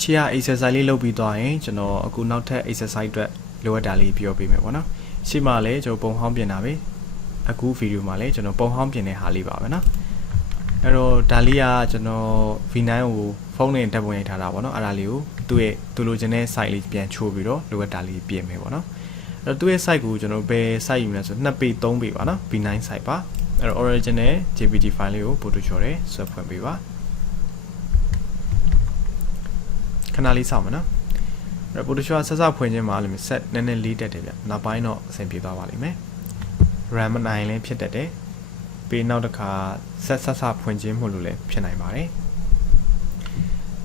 share exercise လေးလုပ်ပြီးသွားရင်ကျွန်တော်အခုနောက်ထပ် exercise အတွက်လိုအပ်တာလေးပြောပေးမယ်ပေါ့နော်ရှေ့မှာလည်းကျွန်တော်ပုံဟောင်းပြင်တာပဲအခု video မှာလည်းကျွန်တော်ပုံဟောင်းပြင်တဲ့ဟာလေးပါပဲနော်အဲ့တော့ဒါလေးကကျွန်တော် V9 ကိုဖုန်းနဲ့တက်ပုံရိုက်ထားတာပေါ့နော်အဲ့ဒါလေးကိုသူလိုချင်တဲ့ site လေးပြန်ချိုးပြီးတော့လိုအပ်တာလေးပြင်မယ်ပေါ့နော်အဲ့တော့သူ့ရဲ့ site ကိုကျွန်တော်ဘယ် site ယူမလဲဆို2ပေ3ပေပါနော် V9 site ပါအဲ့တော့ original JPG file လေးကို Photoshop နဲ့ဆွဲဖွင့်ပေးပါခဏလေးစောင့်မယ်နော်အဲ့တော့ Photoshop ဆက်ဖွင့်ခြင်းမှာလည်း set နည်းနည်းလေးတက်တယ်ဗျနောက်ပိုင်းတော့အဆင်ပြေသွားပါလိမ့်မယ် RAM 9လည်းဖြစ်တတ်တယ်ပြီးနောက်တစ်ခါဆက်ဖွင့်ခြင်းမို့လို့လည်းဖြစ်နိုင်ပါတယ်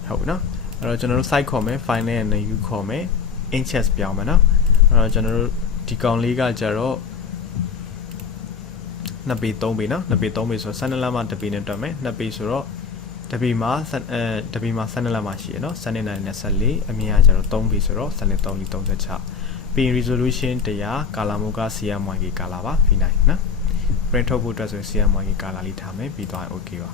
ဟုတ်ပြီနော်အဲ့တော့ကျွန်တော်တို့ site ခေါ်မယ် file နဲ့ new ခေါ်မယ် inches ပြောင်းမယ်နော်အဲ့တော့ကျွန်တော်တို့ဒီကောင်လေးကကြတော့2ပေ3ပေနော်2ပေ3ပေဆိုတော့12လမ်းမှာ1ပေနဲ့တွက်မယ်2ပေဆိုတော့တပေမှာ12လမ်းမှာရှိရနော်12.24အမြင်ကကျတော့3ပေဆိုတော့12.36ပြီး resolution 100 color mode က CMYK color ပါ V9 နော် print ထုတ်ဖို့အတွက်ဆို CMYK color လေးထားမယ်ပြီးသွားရင် okay ပါ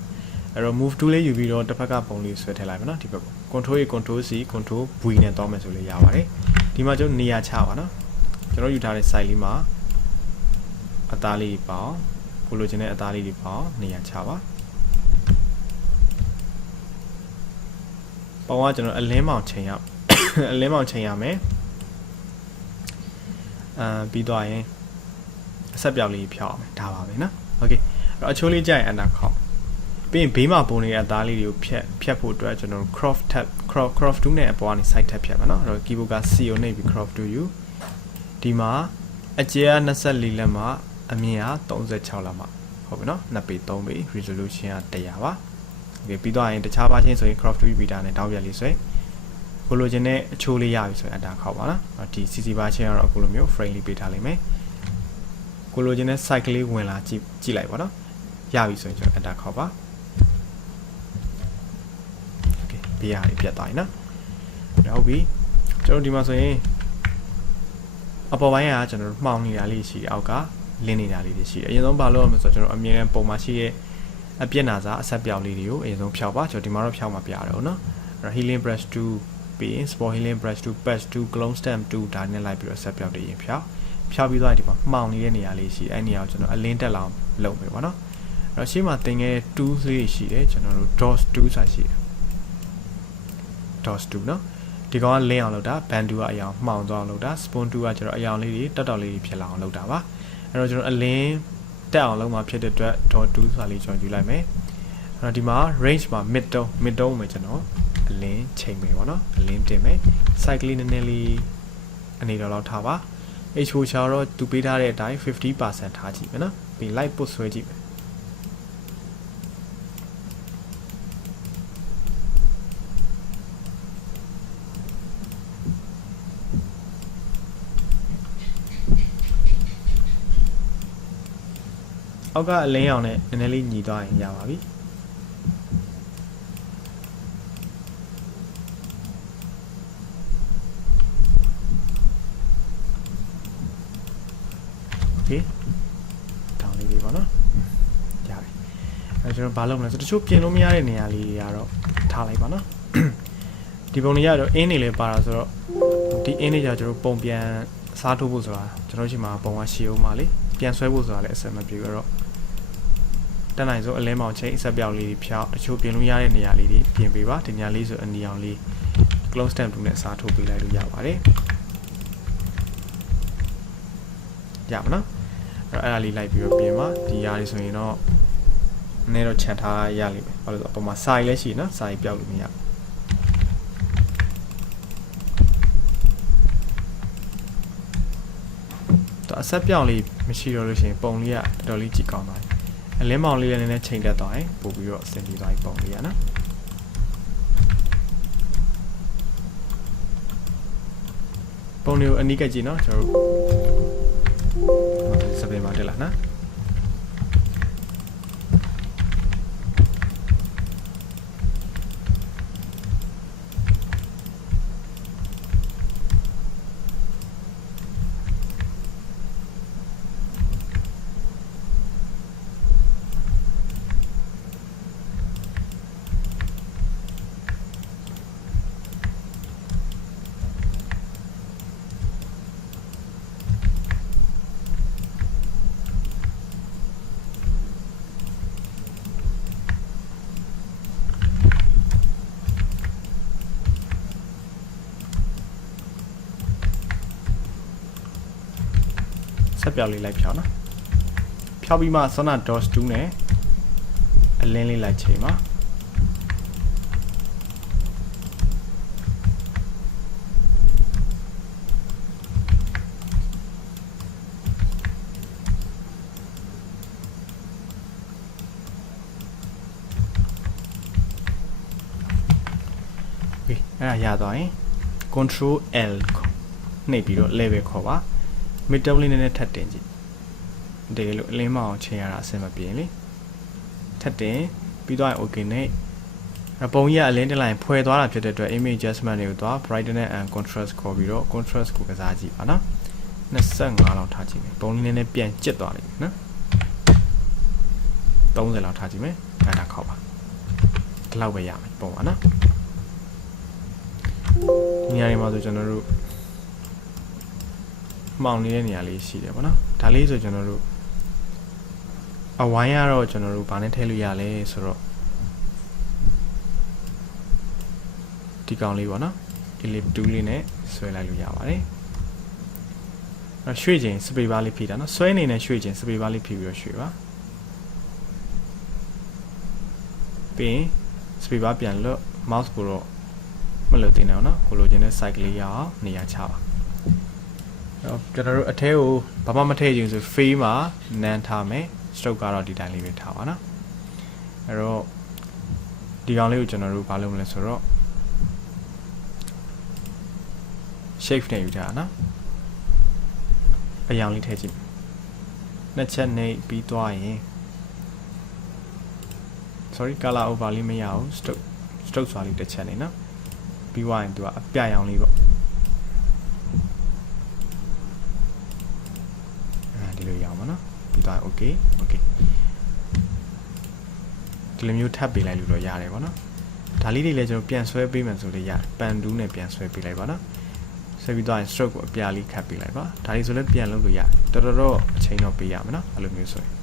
အဲ့တော့ move tool လေးယူပြီးတော့တစ်ဖက်ကပုံလေးဆွဲထည့်လိုက်ပါနော်ဒီဘက်ကို control A control C control V နဲ့တောင်းမယ်ဆိုလို့ရပါတယ်ဒီမှာကျွန်တော်နေရာချပါနော်ကျွန်တော်ယူထားတဲ့ site လေးမှာအသားလေးပေါအောင်ကိုလိုချင်တဲ့အသားလေးတွေပေါအောင်နေရာချပါပေါင်းကကျွန်တော်အလင်းမောင်ချိန်ရအလင်းမောင်ချိန်ရမယ်ပြီးသွားရင်အဆက်ပြောက်လေးဖြောက်အောင်ဒါပါပဲနော်โอเคအဲ့တော့အချိုးလေးကြိုက်အနာခေါက်ပြီးရင်ဘေးမှာပုံနေတဲ့အသားလေးတွေကိုဖြတ်ဖို့အတွက်ကျွန်တော် crop tool နဲ့အပေါ်ကနေ side tab ဖြတ်ပါနော်အဲ့တော့ keyboard က C ကိုနှိပ်ပြီး crop tool ယူဒီမှာအကျယ်က24လက်မှာအမြင့်က36လက်မှာဟုတ်ပြီနော်2ပေ3ပေ resolution က100ပါโอเคပြီးသွားရင်တခြားပါချင်းဆိုရင် crop tool ပြီးတာနဲ့တောင်းပြလေးဆွဲကိုလိုချင်တဲ့အချိုးလေးရပြီဆိုရင်အတားခေါက်ပါနော်ဒီ CC ပါချင်းကတော့အခုလိုမျိုး frame လေးပေးထားလိမ့်မယ်ကိုလိုချင်တဲ့ site ကလေးဝင်လာကြည့်လိုက်ပါနော်ရပြီဆိုရင်ကျွန်တော်အတားခေါက်ပါโอเคပြရလေးပြတ်သွားပြီနော်ဟုတ်ပြီကျွန်တော်ဒီမှာဆိုရင်အပေါ်ပိုင်းကကျွန်တော်မှောင်နေတာလေးရှိတယ်အောက်ကလင်းနေတာလေးတွေရှိတယ်အရင်ဆုံးဘာလုပ်ရမလဲဆိုတော့ကျွန်တော်အမြင်နဲ့ပုံမှာရှိတဲ့အပြက်နာစာအဆက်ပြောက်လေးတွေကိုအရင်ဆုံးဖြောက်ပါကျွန်တော်ဒီမှာတော့ဖြောက်မှာပြရတယ်ဟုတ်နော်အဲ့တော့ healing brush 2ပြီးရင် spot healing brush 2 patch 2 clone stamp 2ဒါနဲ့လိုက်ပြီးတော့ဆက်ပြောက်တည်ရင်ဖြောက်ပြီးသွားရင်ဒီမှာမှောင်နေတဲ့နေရာလေးရှိအဲ့နေရာကိုကျွန်တော်အလင်းတက်လောက်လုပ်မယ်ပေါ့နော်အဲ့တော့ရှေ့မှာသင်ခဲ့တဲ့ tools လေးရှိတယ်ကျွန်တော်တို့ DOS 2ဆိုတာရှိတယ် DOS 2နော်ဒီကောင်ကလင်းအောင်လုပ်တာ band 2ကအရောင်မှောင်သွားအောင်လုပ်တာ spoon 2ကကျွန်တော်အရောင်လေးတွေတောက်လေးတွေဖြစ်လာအောင်လုပ်တာပါအဲ့တော့ကျွန်တော်အလင်းတက်အောင်လုပ်မှာဖြစ်တဲ့အတွက် DOS 2ဆိုတာလေးကျွန်တော်ယူလိုက်မယ်အဲ့တော့ဒီမှာ range မှာ mid tone မှာကျွန်တော်အလင်းချိန်မယ်ပေါ့နော်အလင်းတင်မယ် site လေးနည်းနည်းလေးအနေတော်လောက်ထားပါ exposure တော့သူပေးထားတဲ့အတိုင်း 50% ထားကြည့်မယ်နော်ပြီး light post ဆွဲကြည့်မယ်အောက်ကအလင်းအောင်နဲ့နည်းနည်းလေးညီသွားရင်ရပါပြီโอเคတောင်းလေးပြီပေါ့နော်ရပြီအဲကျွန်တော်ဘာလုပ်မလဲဆိုတချို့ပြင်လို့မရတဲ့နေရာလေးတွေကတော့ထားလိုက်ပါနော်ဒီပုံတွေရတော့အင်းနေလေးပါတာဆိုတော့ဒီအင်းနေကြကျွန်တော်ပုံပြန်စားထိုးဖို့ဆိုတာကျွန်တော်ရှိမှာပုံကရှည်အောင်ပါလေပြန်ဆွဲဖို့ဆိုတာလည်းအဆင်မပြေတော့တက်နိုင်ဆိုအလင်းမောင်ချိန်အဆက်ပြောက်လေးဖြောက်တချို့ပြင်လို့ရတဲ့နေရာလေးတွေပြင်ပေးပါဒီနေရာလေးဆိုအနီအောင်လေး close stamp တူနဲ့စားထိုးပေးလိုက်လို့ရပါတယ်ရပါနော်အဲ့ဒါလေးလိုက်ပြီးတော့ပြင်ပါဒီຢာလေးဆိုရင်တော့နည်းတော့ခြံထားရလိမ့်မယ်ဘာလို့ဆိုအပေါ်မှာစာရီလည်းရှိနော်စာရီပြောက်လို့မရတော့အဆက်ပြောက်လေးမရှိတော့လို့ရှိရင်ပုံလေးကတော်တော်လေးကြည့်ကောင်းသွားတယ်အလင်းမောင်လေးလည်းနည်းနည်းချိန်တက်သွားရင်ပို့ပြီးတော့အဆင်ပြေသွားပြီပုံလေးရနော်ပုံလေးကိုအနီးကကြည့်နော်ကျွန်တော်တို့စပင်မှာတက်လာနော် ဆက်ပြောက်လေးလိုက်ဖြောင်းနော်ဖြောက်ပြီးမှဆောနာ dot 2နဲ့အလင်းလေးလိုက်ချိန်ပါအဲ့ဒါရသွားရင် control L နှိပ်ပြီးတော့ level ခေါ်ပါ middle လေးနဲ့ထပ်တင်ကြည့်တကယ်လို့အလင်းမအောင်ချိန်ရတာအဆင်မပြေလေထပ်တင်ပြီးတော့ okay နဲ့ပုံကြီးကအလင်းတက်လိုက်ဖွယ်သွားတာဖြစ်တဲ့အတွက် image adjustment တွေကိုသွား brightness and contrast ခေါ်ပြီးတော့ contrast ကိုကစားကြည့်ပါနော်25လောက်ထားကြည့်မယ်ပုံလေးနည်းနည်းပြန်ကျစ်သွားလိမ့်မယ်နော်30လောက်ထားကြည့်မယ်အဲ့ဒါခေါက်ပါဒီလောက်ပဲရမယ်ပုံပါနော်နေရာတွေမှာဆိုကျွန်တော်တို့မှောင်နေတဲ့နေရာလေးရှိတယ်ပေါ့နော်ဒါလေးဆိုကျွန်တော်တို့အဝိုင်းကတော့ကျွန်တော်တို့ဘာနဲ့ထည့်လို့ရလဲဆိုတော့ဒီကောင်လေးပေါ့နော် ellipse tool လေးနဲ့ဆွဲလိုက်လို့ရပါတယ်ရွှေ့ခြင်း space bar လေးဖြည့်တာနော်ဆွဲနေနဲ့ရွှေ့ခြင်း space bar လေးဖြည့်ပြီးတော့ရွှေ့ပါပြီးရင် space bar ပြန်လို့ mouse ကိုတော့မလို့တင်အောင်နော်ကိုလိုချင်တဲ့ site ကလေးရအောင်နေရာချပါကျွန်တော်တို့အထဲကိုဘာမှမထည့်ချင်ဆို frame မှာနန်းထားမယ် stroke ကတော့ဒီတိုင်းလေးပဲထားပါနော်အဲ့တော့ဒီကောင်လေးကိုကျွန်တော်တို့ဘာလုပ်မလဲဆိုတော့ shape နဲ့ယူထားနော်အရောင်လေးထည့်ကြည့်နှစ်ချက်နဲ့ပြီးသွားရင် sorry color over လေးမရအောင် stroke ဆိုတာလေးတစ်ချက်နေနော်ပြီးသွားရင်သူကအပြရောင်လေးပေါ့ဒီလိုရအောင်ပါနော်ပြီးသွားရင် okay ဒီလိုမျိုးထပ်ပေးလိုက်လို့တော့ရတယ်ပေါ့နော်ဒါလေးတွေလည်းကျွန်တော်ပြန်ဆွဲပေးမယ်ဆိုလို့ရတယ်ပန်တူးနဲ့ပြန်ဆွဲပေးလိုက်ပါနော်ဆွဲပြီးသွားရင် stroke ကိုအပြလေးခတ်ပေးလိုက်ပါဒါလေးဆိုလည်းပြန်လုပ်လို့ရတယ်တော်တော်အချိန်တော့ပေးရမယ်နော်အဲ့လိုမျိုးဆိုရင်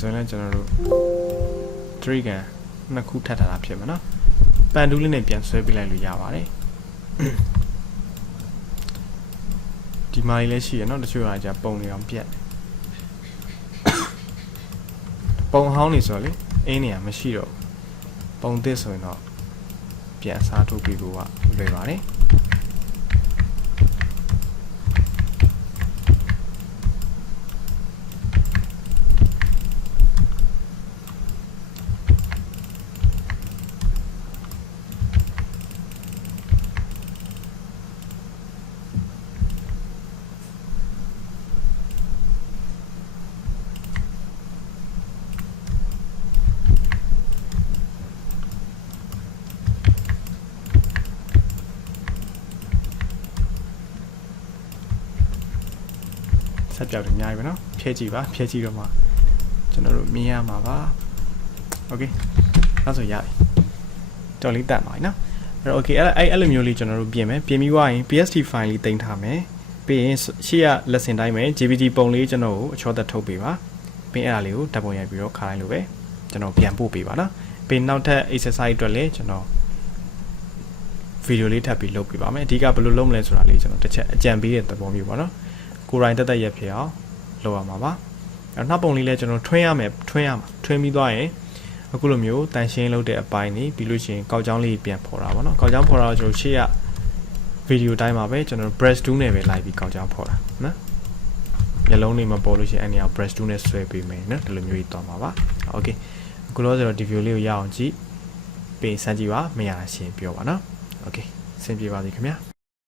ဆိုရင်လည်းကျွန်တော်တို့ trigger နှစ်ခုထပ်ထားတာဖြစ်မှာနော်ပန်တူးလေးနဲ့ပြန်ဆွဲပေးလိုက်လို့ရပါတယ်ဒီမှာလေးလည်းရှိရနော်တချို့ကကြာပုံနေအောင်ပြတ်ပုံဟောင်းနေဆိုတော့လေအင်းနေရမရှိတော့ပုံသစ်ဆိုရင်တော့ပြန်အစားထိုးပြီးဖို့ကလွယ်ပါတယ်ဆက်ပြောက်တယ်အများကြီးပဲเนาะဖြဲကြည့်ပါဖြဲကြည့်တော့မှကျွန်တော်တို့မြင်ရမှာပါโอเคအဲ့ဆိုရပြီတော်လေးတက်ပါပြီเนาะအဲ့တော့โอเคအဲ့လိုမျိုးလေးကျွန်တော်တို့ပြင်မယ်ပြင်ပြီးွားရင် PSD file လေးတင်ထားမယ်ပြီးရင်ရှေ့က lesson တိုင်းမယ် GPT ပုံလေးကျွန်တော်ကိုအချောသက်ထုတ်ပေးပါပြီးအဲ့ဒါလေးကိုဓာတ်ပုံရိုက်ပြီးတော့ခါလိုက်လို့ပဲကျွန်တော်ပြန်ပို့ပေးပါเนาะပြီးနောက်ထပ် exercise အတွက်လည်းကျွန်တော်ဗီဒီယိုလေးထပ်ပြီးလုပ်ပြပါမယ်အဓိကဘယ်လိုလုပ်မလဲဆိုတာလေးကျွန်တော်တစ်ချက်အကြံပေးတဲ့သဘောမျိုးပါเนาะကိုယ်တိုင်တက်ရက်ဖြစ်အောင်လုပ်ရမှာပါအဲ့နောက်ပုံလေးလည်းကျွန်တော်ထွင်းရမှာထွင်းပြီးသွားရင်အခုလိုမျိုးတန်ရှင်းလုပ်တဲ့အပိုင်းနေပြီးလို့ရှိရင်ကောက်ကြောင်းလေးပြန်ဖော်တာပေါ့နော်ကောက်ကြောင်းဖော်တာတော့ကျွန်တော်ရှေ့ကဗီဒီယိုတိုင်းမှာပဲကျွန်တော် brush tool နဲ့ပဲလိုက်ပြီးကောက်ကြောင်းဖော်တာနော်မျက်လုံးလေးမပေါ်လို့ရှိရင်အဲ့နေရာ brush tool နဲ့ဆွဲပေးမယ်နော်ဒီလိုမျိုးကြီးသွားမှာပါโอเคအခုလို့ဆိုတော့ဒီ view လေးကိုရအောင်ကြည့်ပြီးစမ်းကြည့်ပါမရတာရှင်းပြောပါနော်โอเคဆင်ပြေပါစေခင်ဗျာ